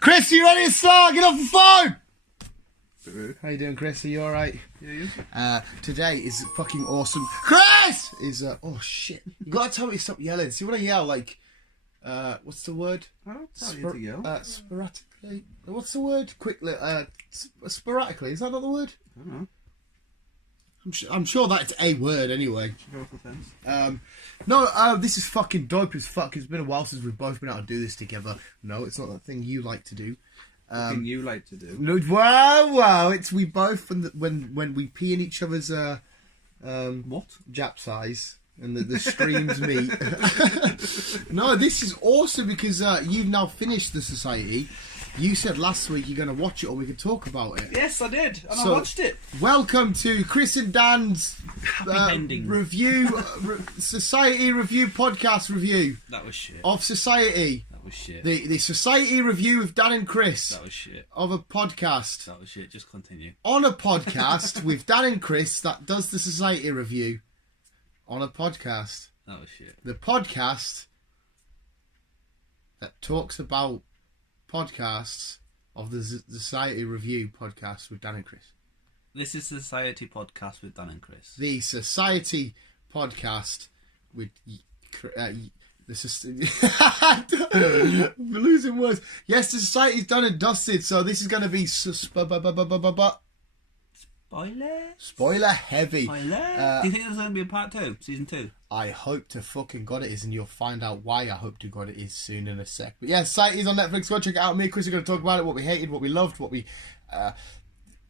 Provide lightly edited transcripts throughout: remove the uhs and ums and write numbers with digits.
Chris, you ready to start? Get off the phone! How you doing, Chris? Are you alright? Yeah, you? Today is fucking awesome. Chris! Oh shit. You gotta tell me to stop yelling. See, when I yell, like, what's the word? I'll tell you to yell. Sporadically. What's the word? Quickly, sporadically. Is that not the word? I don't know. I'm sure that's a word anyway. Go off the fence. No, this is fucking dope as fuck. It's been a while since we've both been able to do this together. No, it's not that thing you like to do. Thing you like to do. No, wow! It's we both when we pee in each other's What? Jap size and the streams meet. No, this is awesome because you've now finished The Society. You said last week you're going to watch it or we could talk about it. Yes, I did, and So, I watched it. Welcome to Chris and Dan's ending. review, Society review podcast review. That was shit. Of Society. That was shit. The Society review of Dan and Chris. That was shit. Of a podcast. That was shit. Just continue. On a podcast with Dan and Chris that does the Society review. On a podcast. That was shit. The podcast that talks about podcasts of the Society review podcast with Dan and Chris. This is the Society podcast with Dan and Chris. The Society podcast with I'm losing words. Yes, the Society's done and dusted, so this is going to be spoiler heavy. Spoiler? Do you think there's going to be a part 2, season 2? I hope to fucking God it is, and you'll find out why I hope to God it is soon in a sec. But yeah, Society's on Netflix. Go check it out. Me and Chris are going to talk about it, what we hated, what we loved, what we... the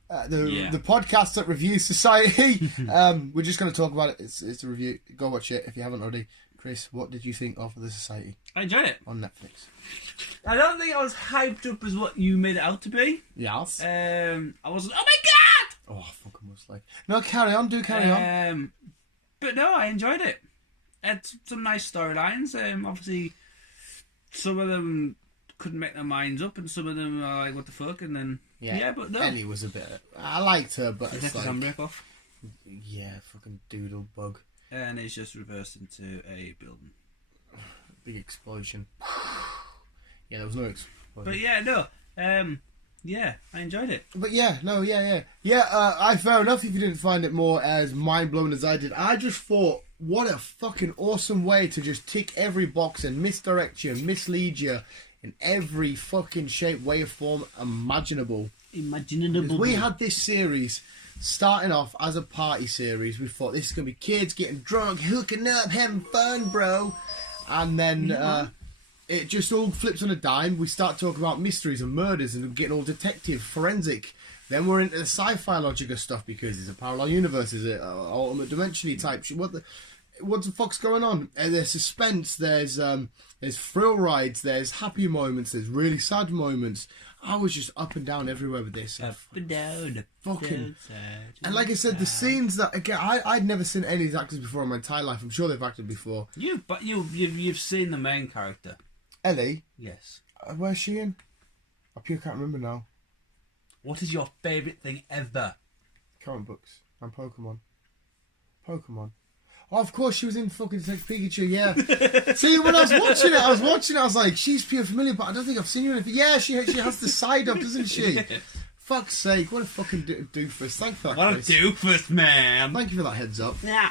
podcast that reviews Society. We're just going to talk about it. It's a review. Go watch it if you haven't already. Chris, what did you think of The Society? I enjoyed it. On Netflix. I don't think I was hyped up as what you made it out to be. Yes. I wasn't, oh my god! Oh, I fucking was like... No, carry on. Do carry on. But no, I enjoyed it. It's some nice storylines. Obviously, some of them couldn't make their minds up, and some of them are like, what the fuck? And then, yeah but no. Ellie was a bit... I liked her, but it's like... handbrake off. Yeah, fucking doodle bug. And it's just reversed into a building. Big explosion. Yeah, there was no explosion. But yeah, no. Yeah, I enjoyed it. But yeah, no, yeah. Fair enough if you didn't find it more as mind-blowing as I did. I just thought, what a fucking awesome way to just tick every box and misdirect you, mislead you in every fucking shape, way, or form imaginable. We had this series starting off as a party series. We thought this is going to be kids getting drunk, hooking up, having fun, bro. And then... it just all flips on a dime. We start talking about mysteries and murders and getting all detective, forensic. Then we're into the sci-fi logic of stuff because it's a parallel universe, is it? Ultimate dimension type shit. What the fuck's going on? There's suspense, there's thrill rides, there's happy moments, there's really sad moments. I was just up and down everywhere with this. Up and down, fucking. And like I said, the scenes that again, I'd never seen any of these actors before in my entire life. I'm sure they've acted before. You've seen the main character. Ellie? Yes. Where's she in? I pure can't remember now. What is your favourite thing ever? Comic books and Pokemon. Oh, of course she was in fucking Detective Pikachu, yeah. See, when I was watching it, I was like, she's pure familiar, but I don't think I've seen her in anything. Yeah, she has the side up, doesn't she? Fuck's sake, what a fucking doofus. Thank you for that, What Chris. a doofus, man. Thank you for that heads up. Yeah.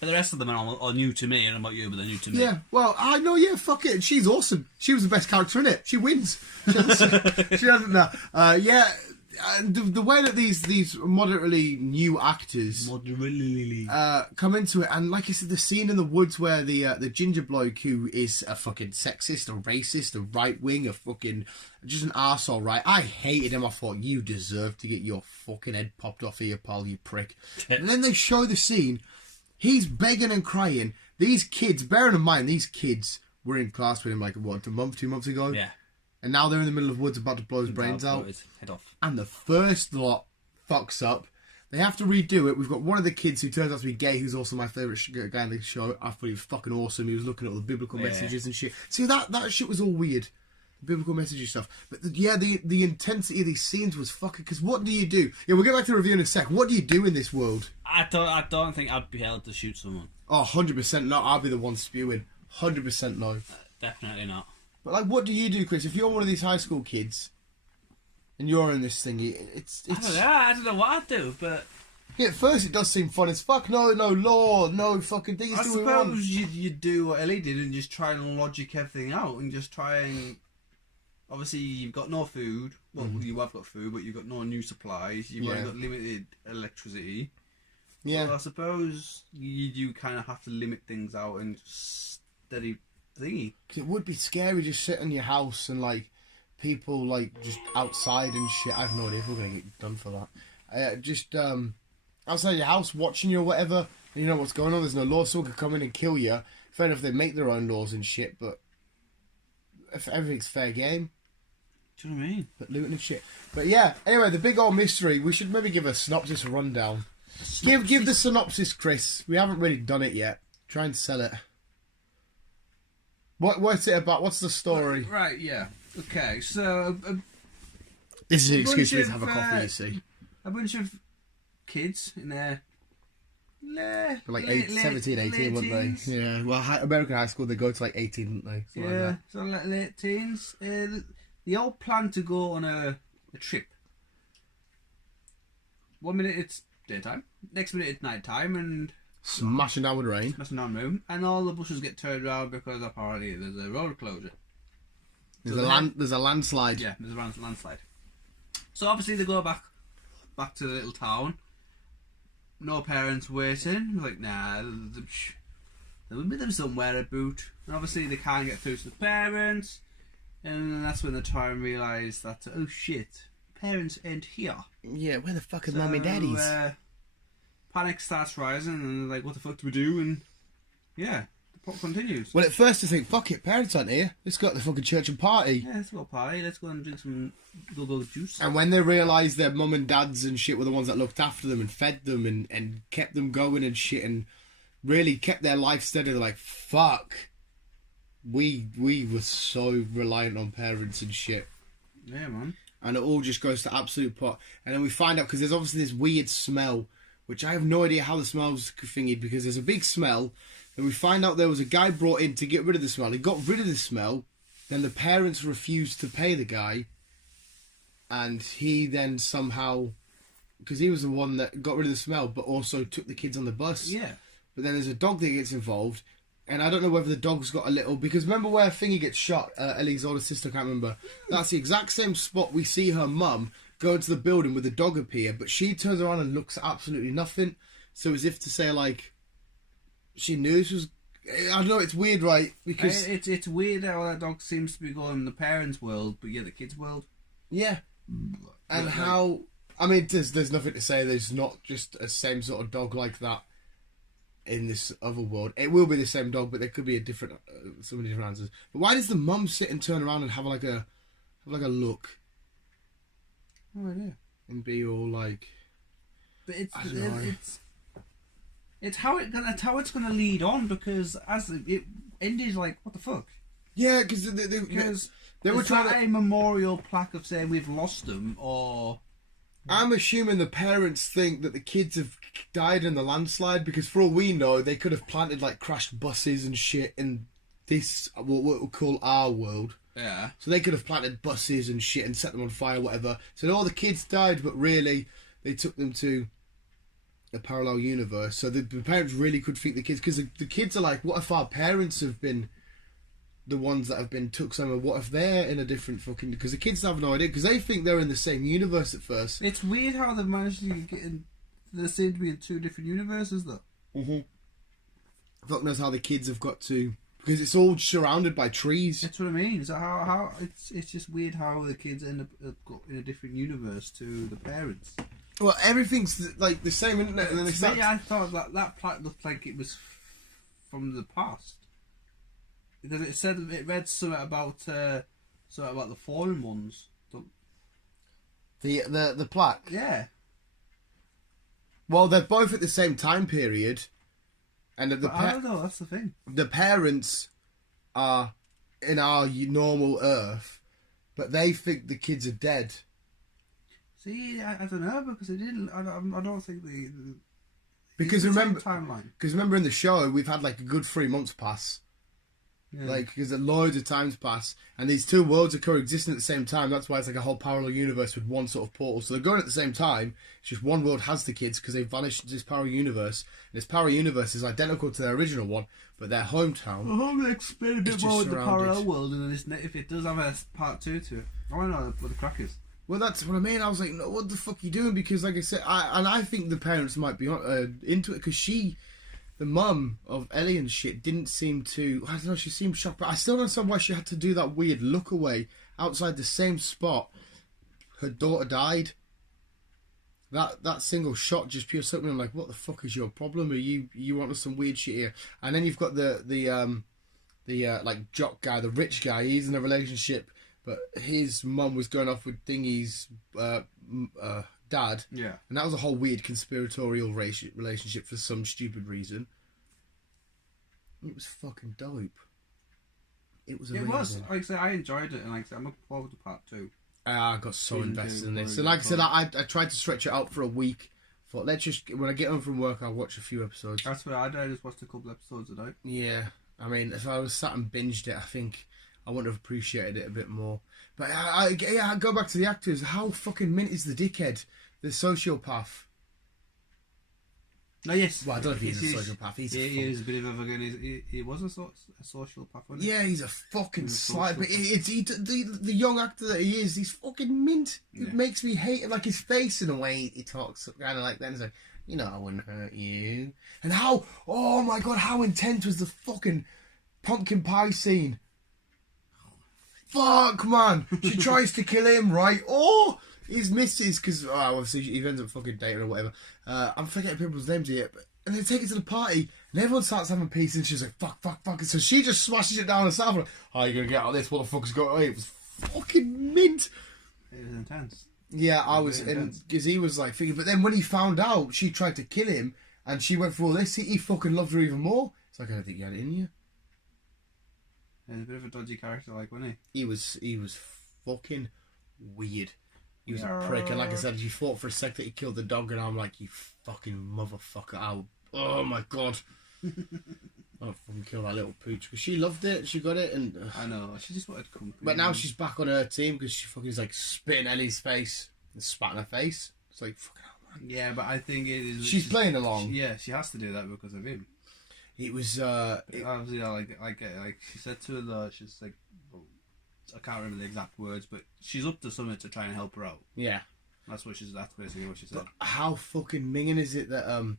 But the rest of them are new to me, and about you, but they're new to me. Yeah, well, I know, yeah, fuck it. She's awesome. She was the best character in it. She wins. She hasn't now. Yeah, and the way that these moderately new actors come into it, and like I said, the scene in the woods where the ginger bloke who is a fucking sexist, a racist, a right wing, a fucking just an arsehole, right? I hated him. I thought, you deserve to get your fucking head popped off of your pal, you prick. And then they show the scene. He's begging and crying. These kids, bearing in mind, these kids were in class with him like, what, 2 months ago? Yeah. And now they're in the middle of woods about to blow his brains out. Head off. And the first lot fucks up. They have to redo it. We've got one of the kids who turns out to be gay, who's also my favourite guy in the show. I thought he was fucking awesome. He was looking at all the biblical messages and shit. See, that shit was all weird. biblical message stuff. But the intensity of these scenes was fucking. Because what do you do? Yeah, we'll get back to the review in a sec. What do you do in this world? I don't think I'd be able to shoot someone. Oh, 100% no. I'll be the one spewing. 100% no. Definitely not. But like, what do you do, Chris? If you're one of these high school kids and you're in this thing, it's. I don't know what I'd do, but. Yeah, at first it does seem fun as fuck. No law, no fucking things. I suppose you do what Ellie did and just try and logic everything out and just try and. Obviously, you've got no food. Well, you have got food, but you've got no new supplies. You've only got limited electricity. Yeah. So I suppose you do kind of have to limit things out and just steady thingy. Cause it would be scary just sitting in your house and like people like just outside and shit. I have no idea if we're gonna get done for that. Just outside your house watching you or whatever. And you know what's going on. There's no law, someone could come in and kill you. Fair enough, they make their own laws and shit, but if everything's fair game. Do you know what I mean? But looting and shit. But yeah, anyway, the big old mystery. We should maybe give a synopsis rundown. Give the synopsis, Chris. We haven't really done it yet. Try and sell it. What's it about? What's the story? Right, yeah. Okay, so... This is an excuse for me to have a coffee, you see. A bunch of kids in their... Like 17, 18, weren't they? Yeah, well, American high school, they go to like 18, don't they? Something yeah, like so like late teens. They all plan to go on a trip. 1 minute it's daytime, next minute it's night time, and smashing down with rain. Smashing down room, and all the buses get turned around because apparently there's a road closure. There's a landslide. Yeah, there's a landslide. So obviously they go back to the little town. No parents waiting. Like, nah, there will be them somewhere about. And obviously they can't get through to the parents. And that's when they try and realise that, oh shit, parents ain't here. Yeah, where the fuck are mum and daddies? Panic starts rising and they're like, what the fuck do we do? And yeah, the plot continues. Well, at first they think, fuck it, parents aren't here. Let's go to the fucking church and party. Yeah, let's go party. Let's go and drink some go-go juice. And when they realise their mum and dads and shit were the ones that looked after them and fed them and kept them going and shit and really kept their life steady, they're like, fuck. We were so reliant on parents and shit. Yeah, man. And it all just goes to absolute pot. And then we find out, because there's obviously this weird smell, which I have no idea how the smell's thingy, because there's a big smell. Then we find out there was a guy brought in to get rid of the smell. He got rid of the smell. Then the parents refused to pay the guy. And he then somehow, because he was the one that got rid of the smell, but also took the kids on the bus. Yeah. But then there's a dog that gets involved. And I don't know whether the dog's got a little... Because remember where Thingy gets shot? Ellie's older sister, I can't remember. That's the exact same spot we see her mum go into the building with the dog appear. But she turns around and looks at absolutely nothing. So as if to say, like, she knew this was... I don't know, it's weird, right? Because... It's weird how that dog seems to be going in the parents' world, but yeah, the kids' world. Yeah. And how... I mean, there's nothing to say. There's not just a same sort of dog like that in this other world. It will be the same dog, but there could be a different, so many different answers. But why does the mum sit and turn around and have like a look? No idea. And be all like, but it's how it's gonna lead on, because as it ended, like, what the fuck? Yeah, because they were trying to... a memorial plaque of saying we've lost them, or... I'm assuming the parents think that the kids have died in the landslide, because for all we know, they could have planted like crashed buses and shit in this, what we'll call our world. Yeah. So they could have planted buses and shit and set them on fire, whatever. So all the kids died, but really they took them to a parallel universe. So the parents really could think the kids, because the kids are like, what if our parents have been the ones that have been took somewhere? What if they're in a different fucking... Because the kids have no idea, because they think they're in the same universe at first. It's weird how they've managed to get in... They seem to be in two different universes, though. Mm-hmm. Fuck knows how the kids have got to... Because it's all surrounded by trees. That's what I mean. So how it's just weird how the kids end up in a different universe to the parents. Well, everything's like the same, isn't it? And then I thought that plaque looked like it was from the past. Because it said, it read something about the fallen ones. The plaque. Yeah. Well, they're both at the same time period, and I don't know. That's the thing. The parents are in our normal Earth, but they think the kids are dead. See, I don't know, because it didn't. I don't think the Because it's the remember, same timeline. because remember in the show we've had like a good 3 months pass, Yeah. like because loads of times pass, and these two worlds are coexisting at the same time. That's why it's like a whole parallel universe with one sort of portal. So they're going at the same time. It's just one world has the kids because they vanished into this parallel universe. And this parallel universe is identical to their original one, but their hometown. I hope they explain a It's bit just more with the surrounded. parallel world, and then if it does have a part 2 to it. I want to know what the crack is. Well, that's what I mean. I was like, no, what the fuck are you doing? Because, like I said, I think the parents might be into it because the mum of Ellie and shit, didn't seem to. I don't know. She seemed shocked, but I still don't understand why she had to do that weird look away outside the same spot her daughter died. That single shot just pure something. I'm like, what the fuck is your problem? Are you onto some weird shit here? And then you've got the like jock guy, the rich guy. He's in a relationship. But his mum was going off with Dingy's dad. Yeah. And that was a whole weird conspiratorial relationship for some stupid reason. It was fucking dope. It was amazing. It was. Like I said, I enjoyed it, and like I said, I'm looking forward to part 2. I got so Season invested 2, in this. probably And like I said, good I tried to stretch it out for a week. Thought, let's just, when I get home from work, I'll watch a few episodes. That's what I did. I just watched a couple episodes a day. Yeah. I mean, if I was sat and binged it, I think I would have appreciated it a bit more. But I go back to the actors. How fucking mint is the dickhead? The sociopath. No, yes. Well, I don't know if he's a sociopath. He was a bit of a fucking. He was a social path, wasn't he? Yeah, he's a fucking He's a slight. But sociopath. the young actor that he is, he's fucking mint. Yeah. It makes me hate him. Like his face in the way he talks, kind of like that. He's like, you know, I wouldn't hurt you. And how? Oh my god, how intense was the fucking pumpkin pie scene? Fuck, man. She tries to kill him, right? Oh, his missus, because obviously he ends up fucking dating or whatever. I'm forgetting people's names here. And they take it to the party, and everyone starts having peace, and she's like, fuck. And so she just smashes it down herself. Like, how are you going to get out of this? What the fuck is going on? It was fucking mint. It was intense. Yeah, I was, because he was like thinking, but then when he found out she tried to kill him, and she went for all this, he fucking loved her even more. It's like, I don't think you had it in you. He's a bit of a dodgy character, like, wasn't he? He was fucking weird. He was a prick, and like I said, you thought for a sec that he killed the dog, and I'm like, you fucking motherfucker! Oh my god! I'll fucking kill that little pooch. But she loved it. She got it, and I know. She just wanted company. but now she's back on her team because she fucking is like spitting Ellie's face and spat in her face. It's like fucking hell, man. Yeah, but I think it is. She's playing along. She has to do that because of him. It was Obviously, like she said to her though, she's like, well, I can't remember the exact words, but she's up to something to try and help her out. yeah. That's basically what she said. But how fucking minging is it that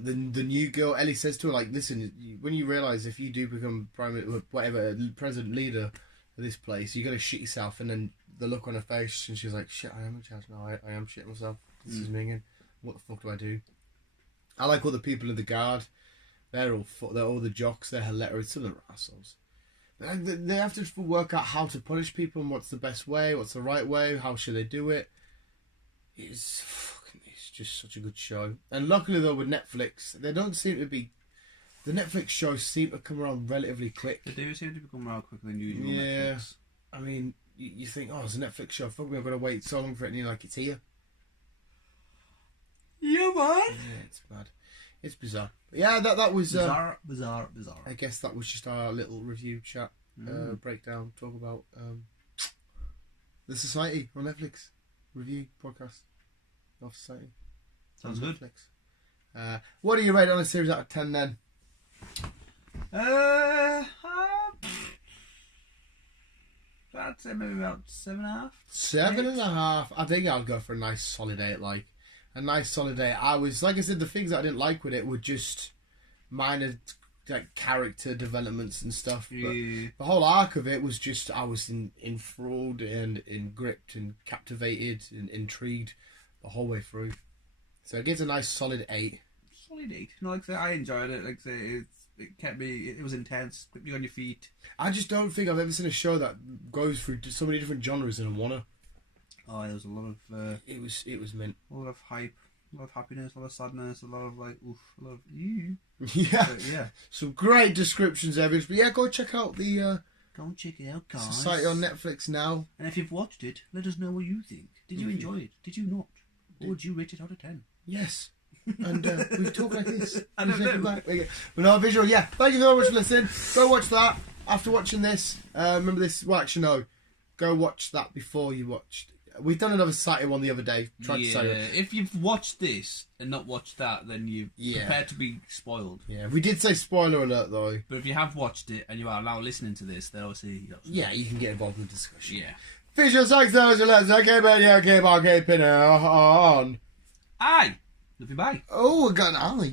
the new girl Ellie says to her, like, listen, when you realise if you do become president leader of this place, you're gonna shit yourself. And then the look on her face, and she's like, shit, I am a chance now. I am shitting myself. This is minging. What the fuck do I do? I like all the people in the guard. They're all the jocks. They're hilarious. Some of them are assholes. They have to work out how to punish people and what's the best way, what's the right way, how should they do it. It's just such a good show. And luckily though with Netflix, they don't seem to be. The Netflix shows seem to come around relatively quick. They do seem to become more quicker than usual. Yeah. Netflix. I mean, you think, oh, it's a Netflix show. Fuck me, I've got to wait so long for it, and you're like, it's here. Yeah, man. Yeah, it's mad. It's bizarre. But yeah, that was bizarre. I guess that was just our little review chat, breakdown, talk about The Society on Netflix. Review podcast of Society. Sounds good. Netflix. What do you rate on a series out of 10 then? I'd say maybe about 7.5. 7.5. I think I'll go for a nice solid 8. Like a nice solid 8. I was, like I said, the things that I didn't like with it were just minor, like, character developments and stuff. But Yeah. the whole arc of it was just, I was enthralled and gripped and captivated and intrigued the whole way through. So it gets a nice solid 8. Solid 8. No, like I say, I enjoyed it. Like I say, it kept me. It was intense. Kept you on your feet. I just don't think I've ever seen a show that goes through so many different genres in one. Oh, there was a lot of. It was mint. A lot of hype, a lot of happiness, a lot of sadness, a lot of like, oof, a lot of you. Yeah. But yeah. Some great descriptions, Evans. But yeah, go check out the Go and check it out, guys. Society on Netflix now. And if you've watched it, let us know what you think. Did you enjoy it? Did you not? Or would you rate it out of 10? Yes. And we talk like this. I don't know. But no, visual, yeah. Thank you very much for listening. Go watch that. After watching this, remember this. Well, actually, no. Go watch that before you watched. We've done another Saturday one the other day. To say if you've watched this and not watched that, then you're prepared to be spoiled. Yeah, we did say spoiler alert though. But if you have watched it and you are now listening to this, then obviously... you can get involved in the discussion. Yeah. Visual, thanks, those who let's okay, but yeah, keep on keeping it on. Aye. Love you, bye. Oh, we got an eye.